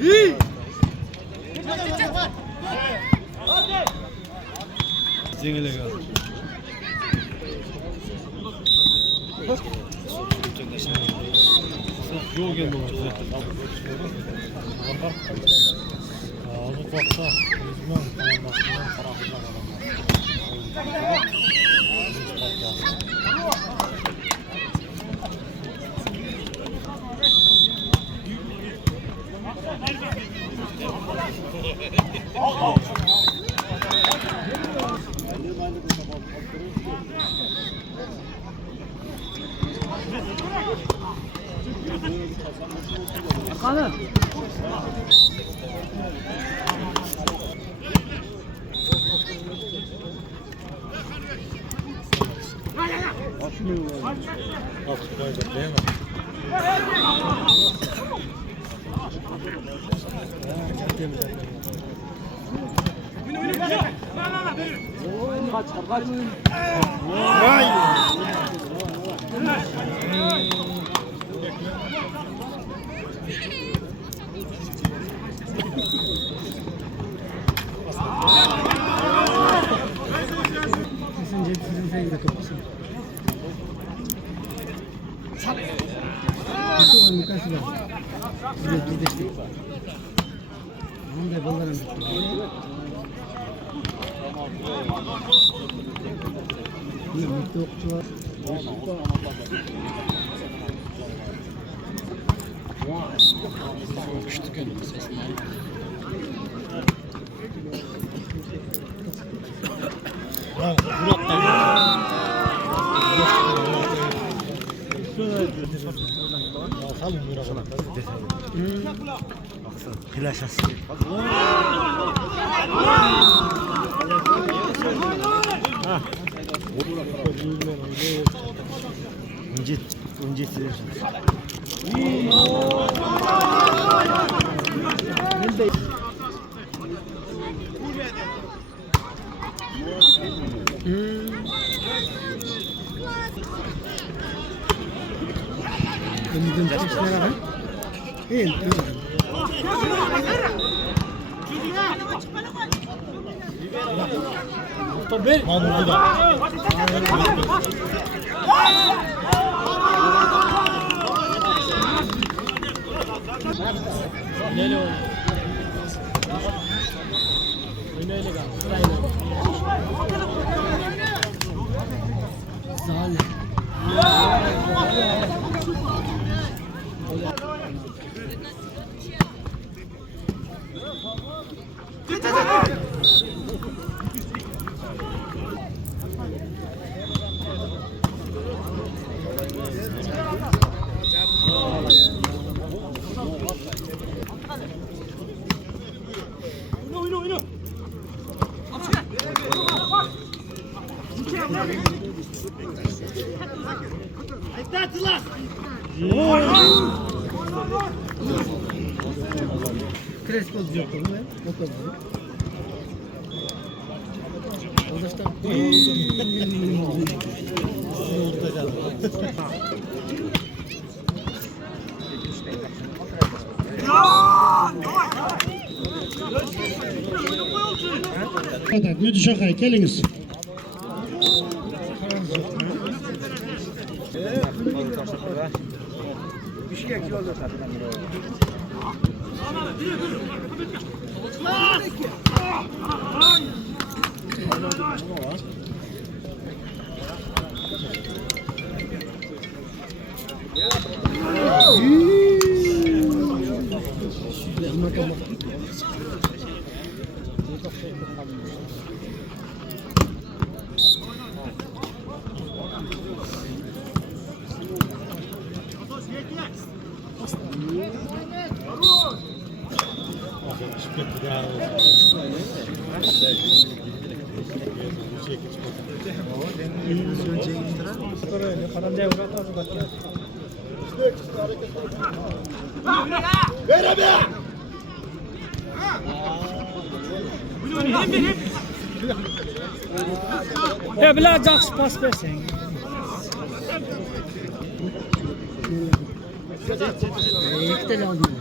İyi. Zengile kaldı. Yok geldi o düzeltti. Ağzı korksa yüzmem tamamlasından tarafından alamaz. Kanı. Kaç. Vay. Flaşası. Unjit. Kresko diyor mu? O kadar. Evet, ne düşe geliniz. Ver abi! Biraz yaxshi pas bersang. Ikkita oldim.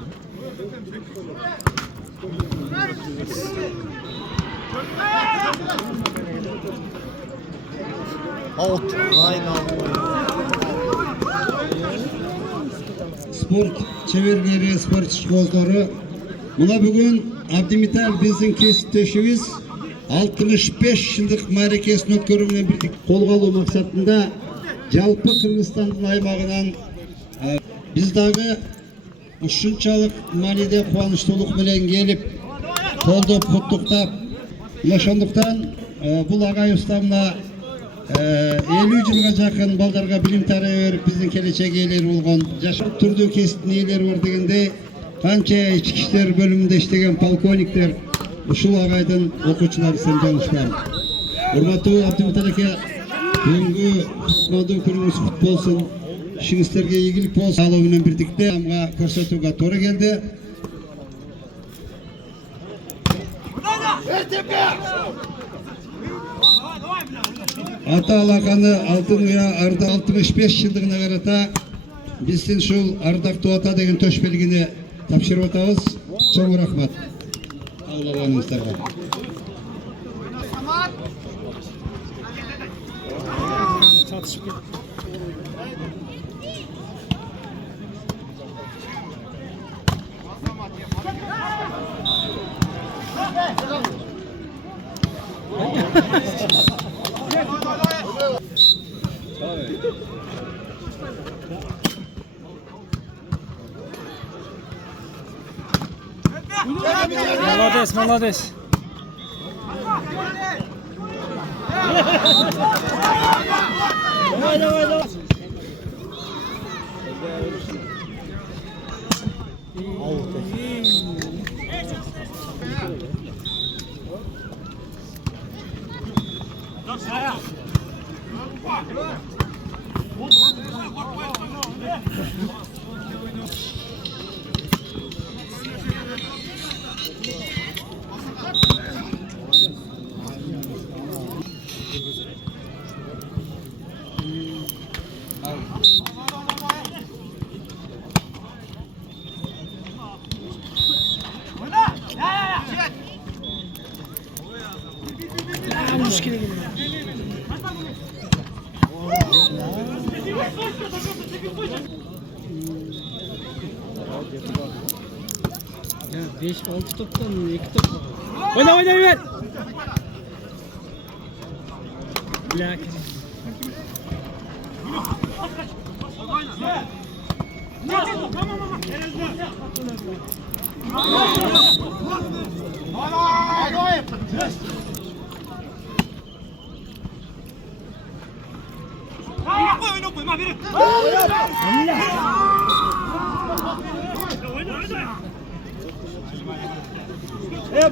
Out. Line out. Sport çevirleri, sport işbozları. Buna bugün Abdimital bizning kesipdoshimiz 65 yıllık ma'rakasini o'tkazib birlik qo'lga olу maqsadida jalpı Kırgızstan'ın aymağından bizdagi shunchalik ma'nida quvonchlilik bilan kelib qo'llab qutlaqlab yaşandıktan bu agay ustamla 50 yılga жақын балдарга билим тарай берип биздин келечек ээлери болгон жашап түрдүү кесиптин ээлери бар дегенде канча ички иштер бөлүмүндө иштеген полковниктер ушул агайдын окуучулары сен жаңылышпайм. Урматтуу Абдимитал аке, бүгүнкү кутмандуу күнүңүз кут болсун. İşinizlerге ийгилик болсун. Саалоо менен бирдикте амга көрсөтүүгө туура келди. Ата алаканы алтын уя арда 65 жылдыгына карата биздин ушул ардактуу ата деген төшбелгини тапшырып атабыз. Чоң рахмат. Аллахыңыздарга. Çatışıp ketdi. Молодец, молодец. Давай, давай, давай. Müşkile geliyor. Ya 5-6 toptan 2 top. Oyna oyna oyna. Lakin.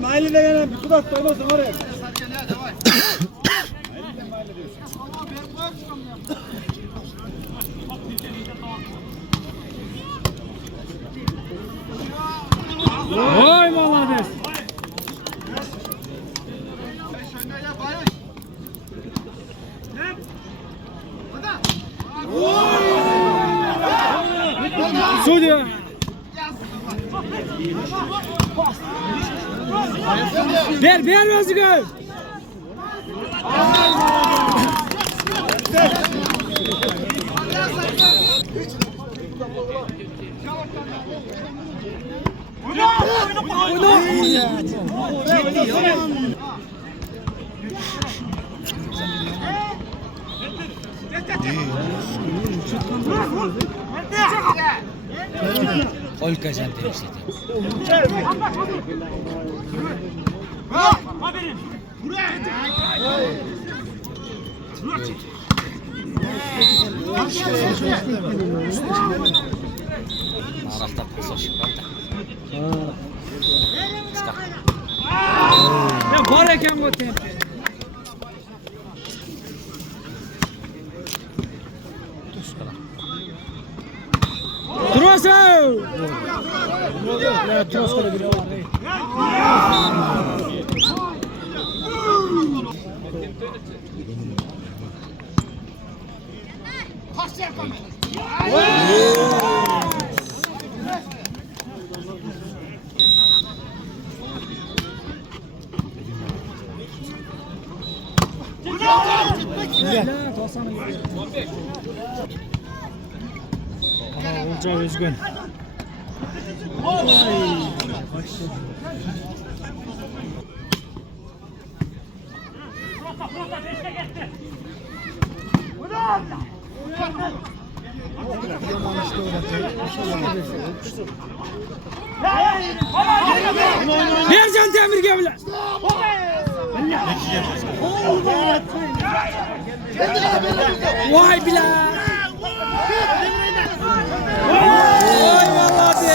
Mahalle gelen bir kudak koymasın oraya. Oy молодец. Судья. Ver özgür. Olka janti Arafta pasoşuk var da. Ya var eken bu tempo. Trosso! Ya trosso da bir var. Olca Özgün. Mercan Demir gel. Vay bile. Vay vallahi.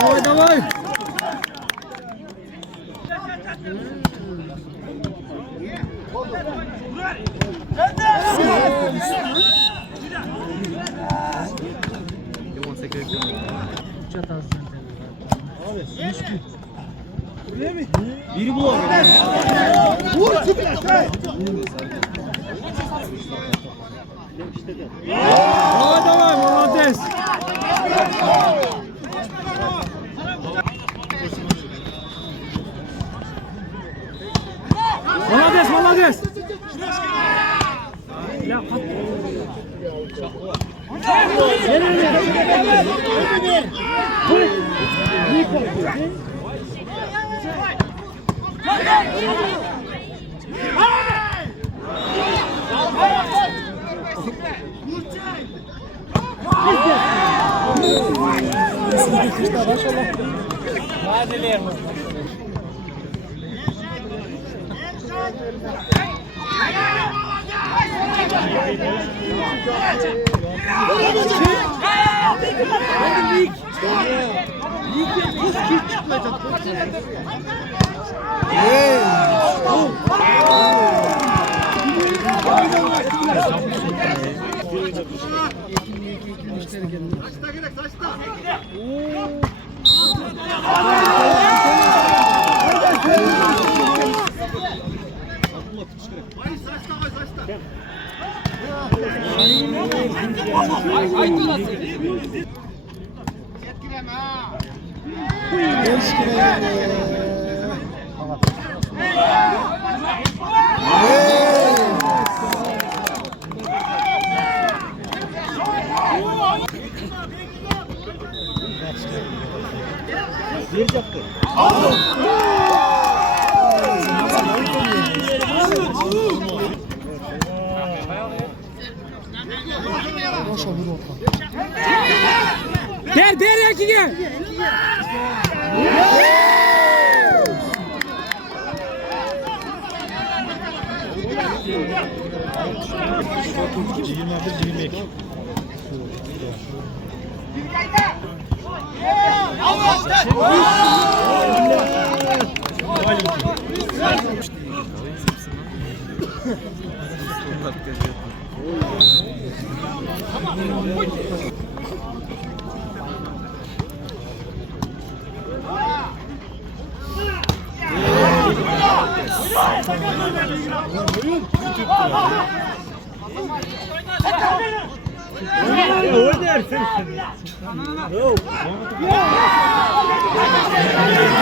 Давай, давай. Biri bu abi. Давай, давай, молодец. Молодец, молодец. Gel, gel Yaki gel.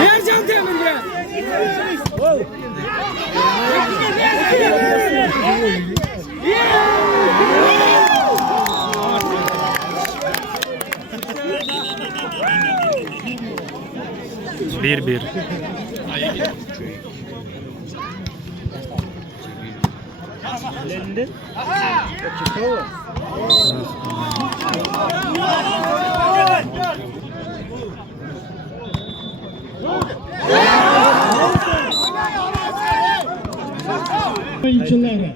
Mercan Demir gel. 1-1. Oyuncuları.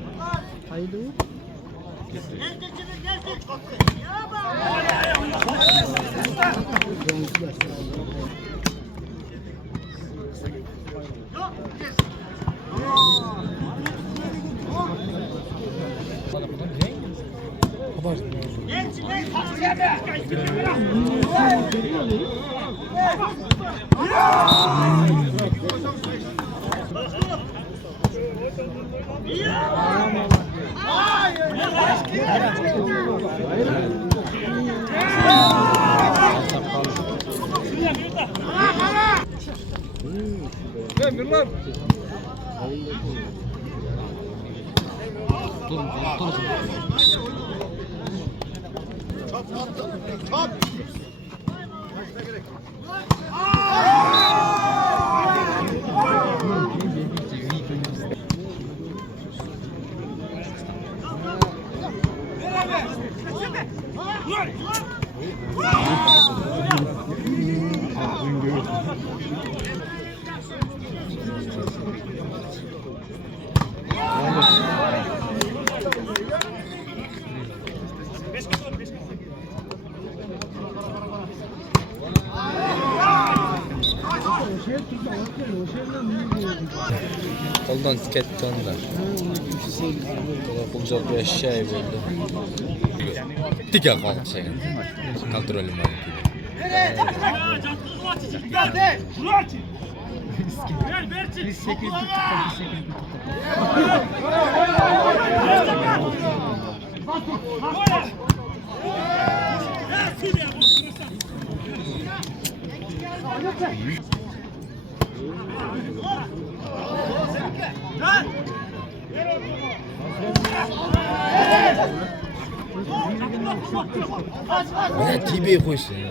Koldan ketdi onlar. Pulcaq bir şey oldu. Tika qaldı şey. Kontrolüm var. Ne tibi koysun ya.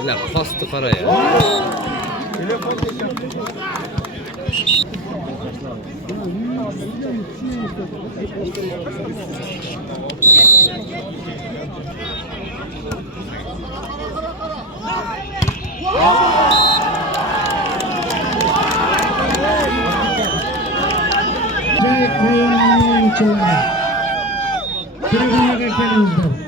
Öyle pastı kara ya. Kayınan oyuncuları. Tribüne geliniz.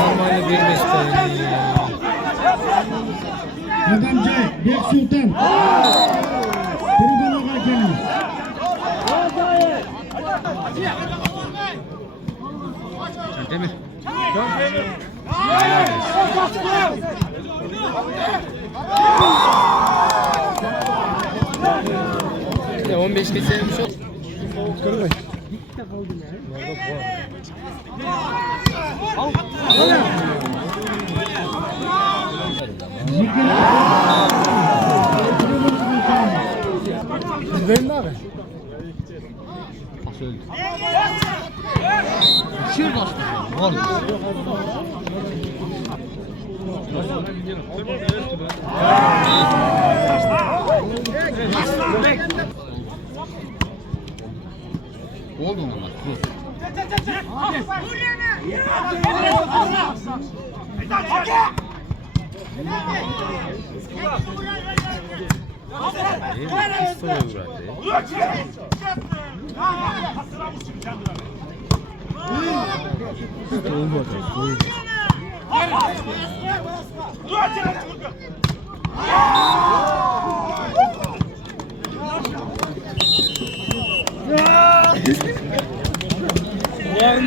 Normalde bir mesleği. Adamcay, Bek Sultan. Tribüne geliniz. Demir. 15 geçelim şu. Verin abi. Şir başlıyor. Oldu mu lan? Olmadı.